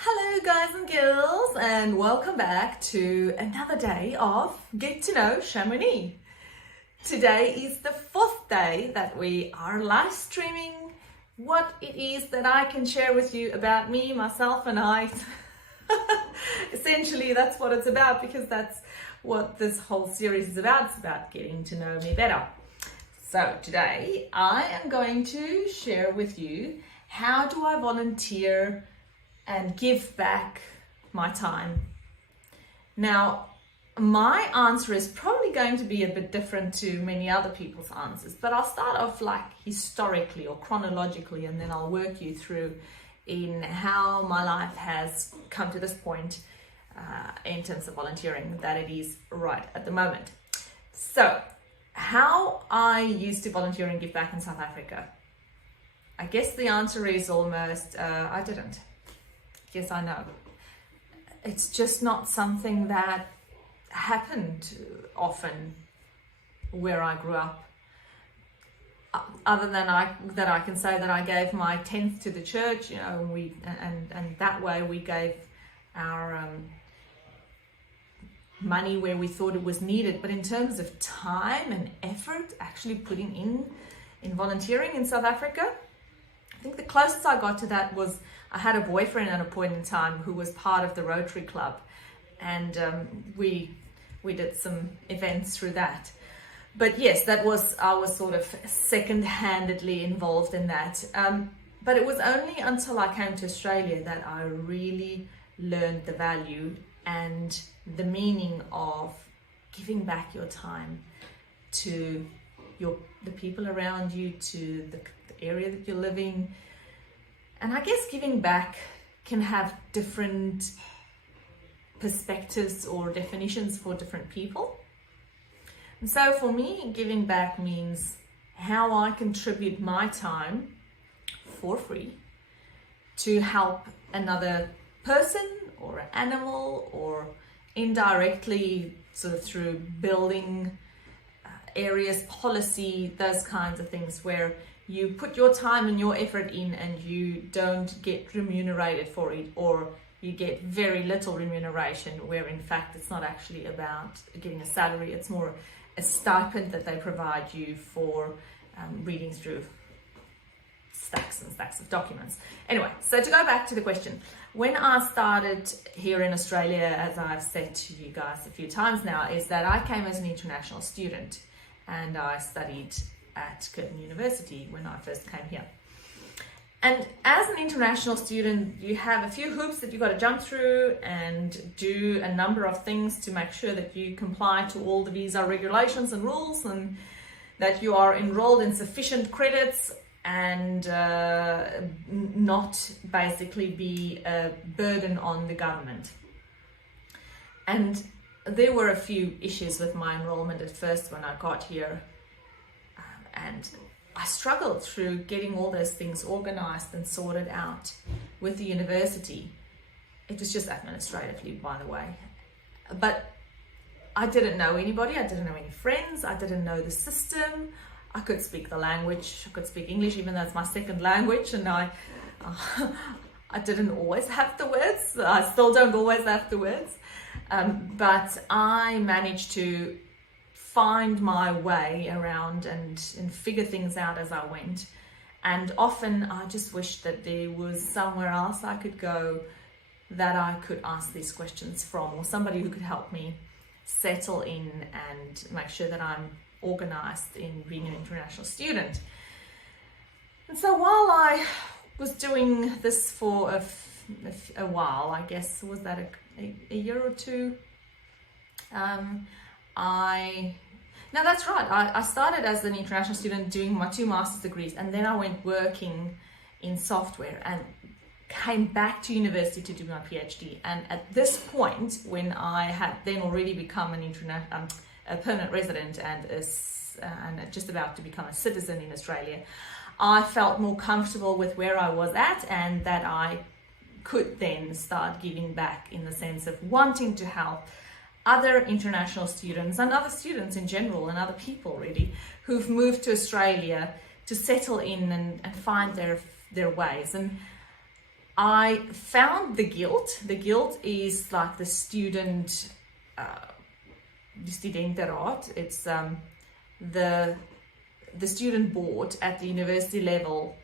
Hello guys and girls, and welcome back to another day of Get to Know Chamonix. Today is the fourth day that we are live streaming what it is that I can share with you about me, myself and I. Essentially that's what it's about, because that's what this whole series is about. It's about getting to know me better. So today I am going to share with you how do I volunteer and give back my time. Now, my answer is probably going to be a bit different to many other people's answers, but I'll start off like historically or chronologically, and then I'll work you through in how my life has come to this point in terms of volunteering that it is right at the moment. So, how I used to volunteer and give back in South Africa. I guess the answer is almost, I didn't. Yes, I know. It's just not something that happened often where I grew up. Other than that I can say that I gave my 10th to the church, and that way we gave our money where we thought it was needed. But in terms of time and effort, actually putting in volunteering in South Africa, I think the closest I got to that was I had a boyfriend at a point in time who was part of the Rotary Club, and we did some events through that. But yes, I was sort of second-handedly involved in that. But it was only until I came to Australia that I really learned the value and the meaning of giving back your time to the people around you, to the area that you're living. And I guess giving back can have different perspectives or definitions for different people. And so for me, giving back means how I contribute my time for free to help another person or an animal, or indirectly sort of through building areas, policy, those kinds of things where you put your time and your effort in and you don't get remunerated for it, or you get very little remuneration, where in fact it's not actually about getting a salary, it's more a stipend that they provide you for reading through stacks and stacks of documents. Anyway, so to go back to the question, when I started here in Australia, as I've said to you guys a few times now, is that I came as an international student and I studied at Curtin University when I first came here. And as an international student, you have a few hoops that you've got to jump through and do a number of things to make sure that you comply to all the visa regulations and rules, and that you are enrolled in sufficient credits and not basically be a burden on the government. And there were a few issues with my enrollment at first when I got here. And I struggled through getting all those things organized and sorted out with the university. It was just administratively, by the way. But I didn't know anybody, I didn't know any friends, I didn't know the system. I could speak the language, I could speak English, even though it's my second language, and I didn't always have the words. I still don't always have the words. But I managed to find my way around and figure things out as I went. And often I just wished that there was somewhere else I could go that I could ask these questions from, or somebody who could help me settle in and make sure that I'm organized in being an international student. And so while I was doing this for a while, I guess, was that a year or two, now that's right, I started as an international student doing my 2 master's degrees, and then I went working in software and came back to university to do my PhD. And at this point, when I had then already become a permanent resident and just about to become a citizen in Australia, I felt more comfortable with where I was at, and that I could then start giving back in the sense of wanting to help other international students and other students in general, and other people really who've moved to Australia to settle in and find their ways. And I found the Guild. The Guild is like the student, the Studentenraad. It's the student board at the university level,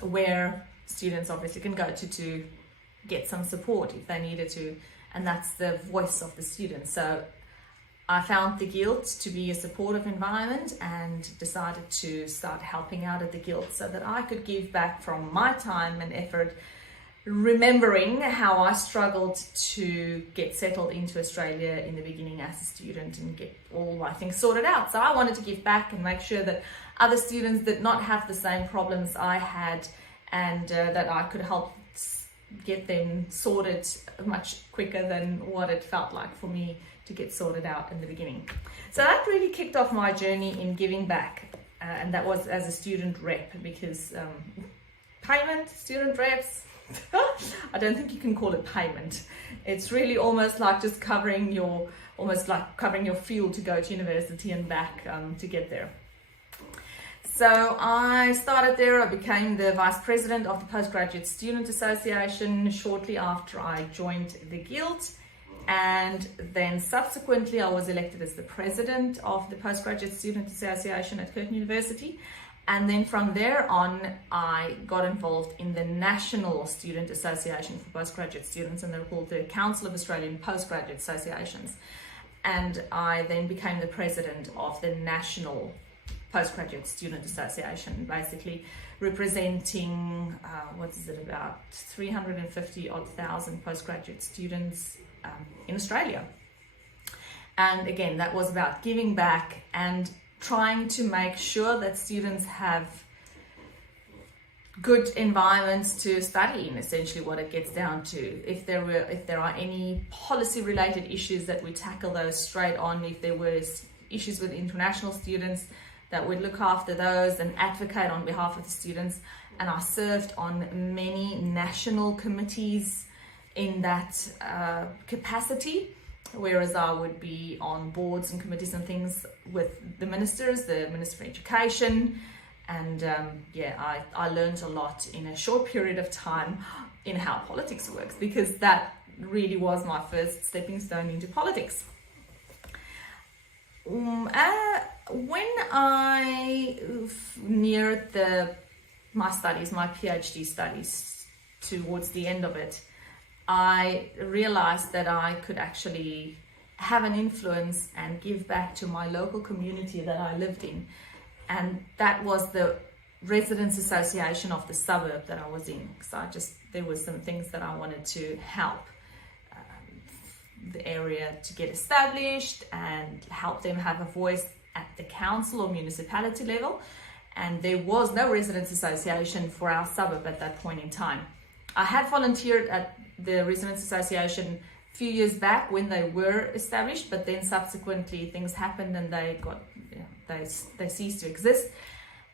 where students obviously can go to get some support if they needed to, and that's the voice of the students. So I found the Guild to be a supportive environment and decided to start helping out at the Guild so that I could give back from my time and effort, remembering how I struggled to get settled into Australia in the beginning as a student and get all my things sorted out. So I wanted to give back and make sure that other students did not have the same problems I had, and that I could help get them sorted much quicker than what it felt like for me to get sorted out in the beginning. So that really kicked off my journey in giving back, and that was as a student rep, because payment, student reps, I don't think you can call it payment. It's really almost like just covering your fuel to go to university and back to get there. So I started there. I became the vice president of the Postgraduate Student Association shortly after I joined the Guild, and then subsequently I was elected as the president of the Postgraduate Student Association at Curtin University. And then from there on, I got involved in the National Student Association for Postgraduate Students, and they're called the Council of Australian Postgraduate Associations. And I then became the president of the National Postgraduate Student Association, basically representing, about 350,000 postgraduate students in Australia. And again, that was about giving back and trying to make sure that students have good environments to study in, essentially what it gets down to. If there are any policy related issues, that we tackle those straight on. If there were issues with international students, that would look after those and advocate on behalf of the students. And I served on many national committees in that capacity, whereas I would be on boards and committees and things with the ministers, the Minister for Education, and I learned a lot in a short period of time in how politics works, because that really was my first stepping stone into politics. When I neared my PhD studies, towards the end of it, I realized that I could actually have an influence and give back to my local community that I lived in. And that was the Residents Association of the suburb that I was in. So there were some things that I wanted to help the area to get established and help them have a voice at the council or municipality level. And there was no Residents Association for our suburb at that point in time. I had volunteered at the Residents Association a few years back when they were established, but then subsequently things happened and they ceased to exist.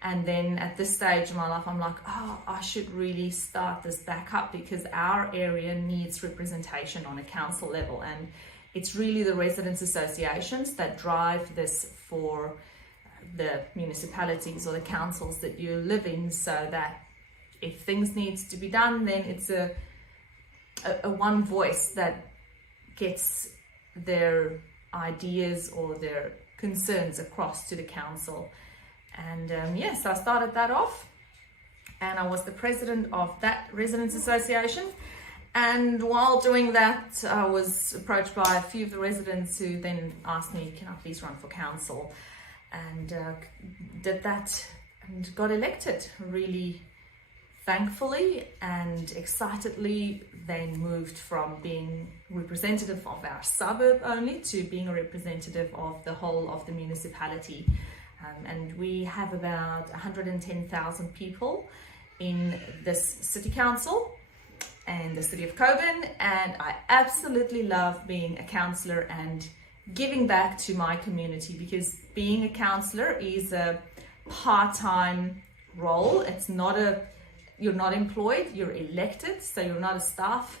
And then at this stage in my life, I'm like, I should really start this back up, because our area needs representation on a council level. And it's really the residents associations that drive this for the municipalities or the councils that you live in, so that if things needs to be done, then it's a one voice that gets their ideas or their concerns across to the council. And so I started that off, and I was the president of that residents association. And while doing that, I was approached by a few of the residents who then asked me, can I please run for council? And did that and got elected, really thankfully and excitedly. Then moved from being representative of our suburb only to being a representative of the whole of the municipality. And we have about 110,000 people in this city council and the city of Coburn, and I absolutely love being a councillor and giving back to my community, because being a councillor is a part-time role. It's not you're not employed, you're elected, so you're not a staff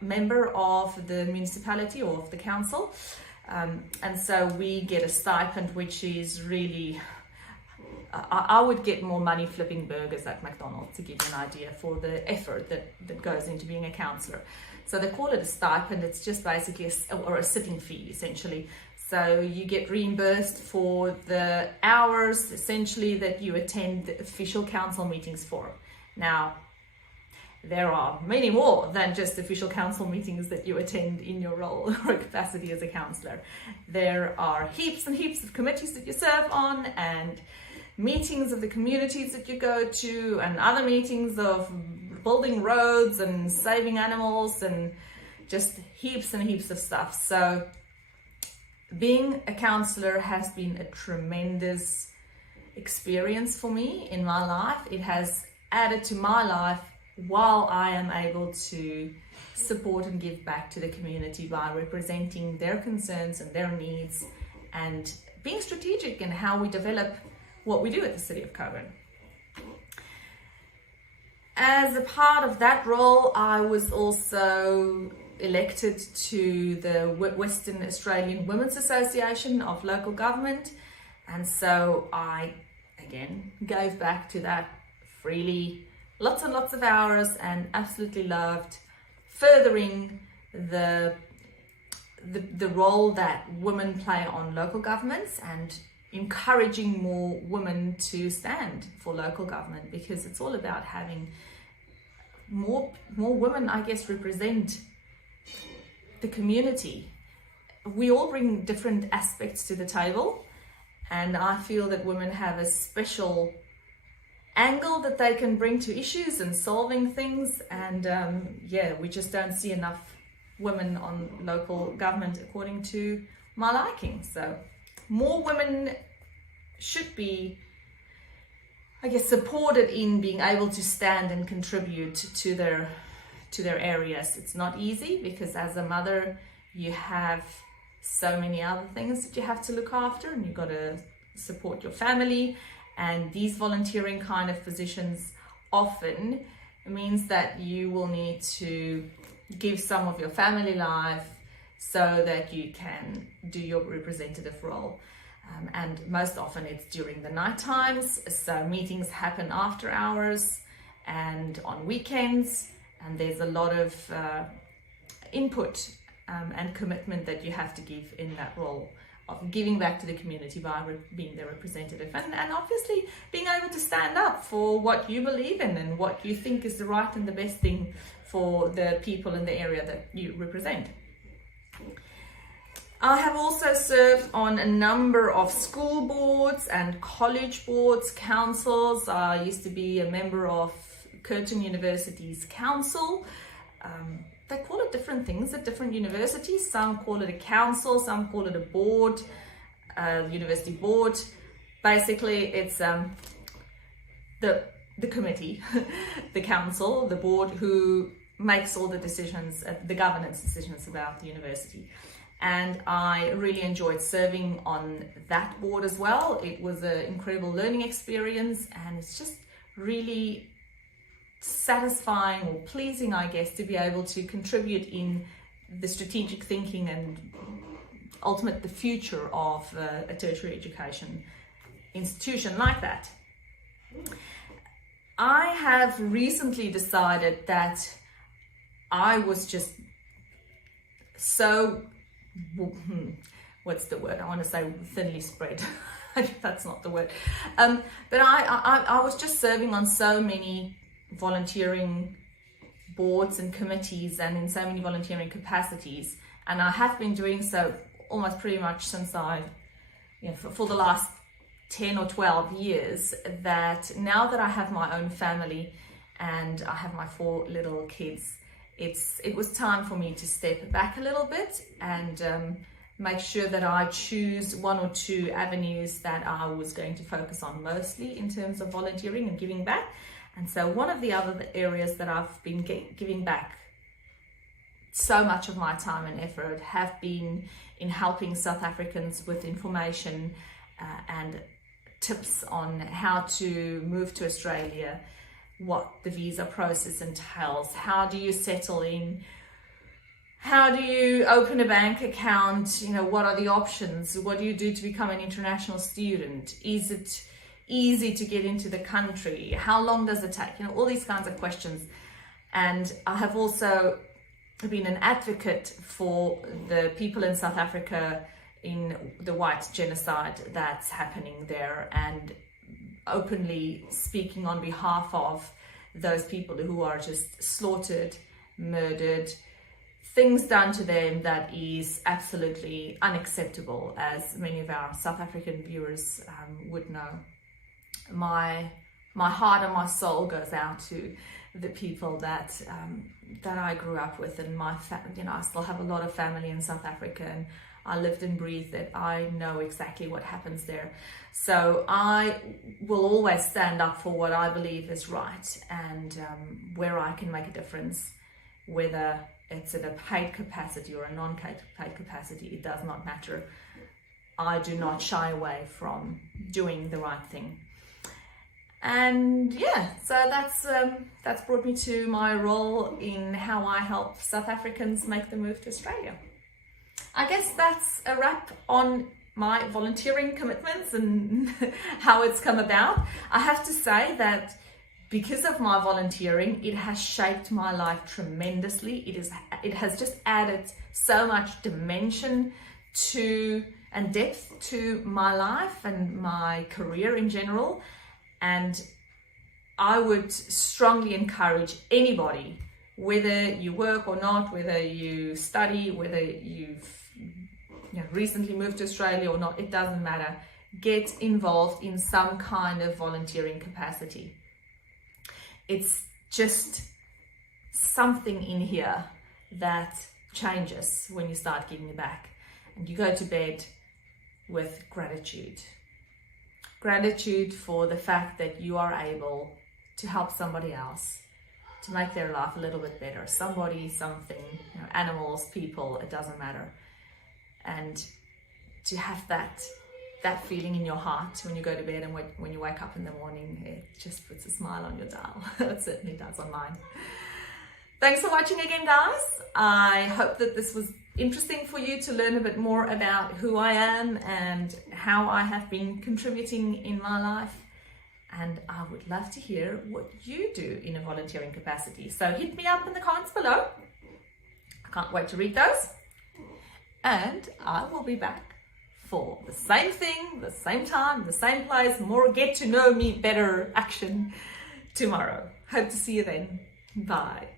member of the municipality or of the council. And so we get a stipend, which is really I would get more money flipping burgers at McDonald's, to give you an idea for the effort that goes into being a counsellor. So they call it a stipend. It's just basically a sitting fee, essentially. So you get reimbursed for the hours, essentially, that you attend the official council meetings for. Now, there are many more than just official council meetings that you attend in your role or capacity as a counsellor. There are heaps and heaps of committees that you serve on, and meetings of the communities that you go to, and other meetings of building roads and saving animals, and just heaps and heaps of stuff. So being a counsellor has been a tremendous experience for me in my life. It has added to my life while I am able to support and give back to the community by representing their concerns and their needs, and being strategic in how we develop what we do at the City of Cockburn. As a part of that role, I was also elected to the Western Australian Women's Association of Local Government, and so I again gave back to that freely, lots and lots of hours, and absolutely loved furthering the role that women play on local governments, and encouraging more women to stand for local government, because it's all about having more women, I guess, represent the community. We all bring different aspects to the table, and I feel that women have a special angle that they can bring to issues and solving things, and we just don't see enough women on local government according to my liking. So more women should be, I guess, supported in being able to stand and contribute to their areas. It's not easy, because as a mother you have so many other things that you have to look after, and you've got to support your family, and these volunteering kind of positions often means that you will need to give some of your family life so that you can do your representative role. And most often it's during the night times, so meetings happen after hours and on weekends, and there's a lot of input and commitment that you have to give in that role of giving back to the community by being their representative, and obviously being able to stand up for what you believe in and what you think is the right and the best thing for the people in the area that you represent. I have also served on a number of school boards and college boards, councils. I used to be a member of Curtin University's council. They call it different things at different universities. Some call it a council, some call it a board, university board. Basically, it's the committee, the council, the board, who makes all the decisions, the governance decisions about the university. And I really enjoyed serving on that board as well. It was an incredible learning experience, and it's just really satisfying or pleasing, I guess, to be able to contribute in the strategic thinking and ultimate the future of a tertiary education institution like that. I have recently decided that I was just so, what's the word? I want to say thinly spread. That's not the word. But I was just serving on so many volunteering boards and committees, and in so many volunteering capacities, and I have been doing so almost pretty much since for the last 10 or 12 years, that now that I have my own family and I have my 4 little kids, it was time for me to step back a little bit and make sure that I choose 1 or 2 avenues that I was going to focus on mostly in terms of volunteering and giving back. And so one of the other areas that I've been giving back so much of my time and effort have been in helping South Africans with information and tips on how to move to Australia, what the visa process entails, how do you settle in, how do you open a bank account, what are the options, what do you do to become an international student, is it easy to get into the country? How long does it take? All these kinds of questions. And I have also been an advocate for the people in South Africa in the white genocide that's happening there, and openly speaking on behalf of those people who are just slaughtered, murdered, things done to them that is absolutely unacceptable, as many of our South African viewers would know. My heart and my soul goes out to the people that I grew up with, and my I still have a lot of family in South Africa, and I lived and breathed it. I know exactly what happens there. So I will always stand up for what I believe is right, and where I can make a difference, whether it's in a paid capacity or a non-paid capacity, it does not matter. I do not shy away from doing the right thing. And yeah, so that's brought me to my role in how I help South Africans make the move to Australia. I guess that's a wrap on my volunteering commitments and how it's come about. I have to say that because of my volunteering, it has shaped my life tremendously. It has just added so much dimension to and depth to my life and my career in general. And I would strongly encourage anybody, whether you work or not, whether you study, whether you've recently moved to Australia or not, it doesn't matter. Get involved in some kind of volunteering capacity. It's just something in here that changes when you start giving back, and you go to bed with gratitude. Gratitude for the fact that you are able to help somebody else, to make their life a little bit better. Somebody, something, animals, people, it doesn't matter. And to have that feeling in your heart when you go to bed and when you wake up in the morning, it just puts a smile on your dial. It certainly does on mine. Thanks for watching again, guys. I hope that this was interesting for you to learn a bit more about who I am and how I have been contributing in my life. And I would love to hear what you do in a volunteering capacity. So hit me up in the comments below. I can't wait to read those. And I will be back for the same thing, the same time, the same place, more get to know me better action tomorrow. Hope to see you then. Bye.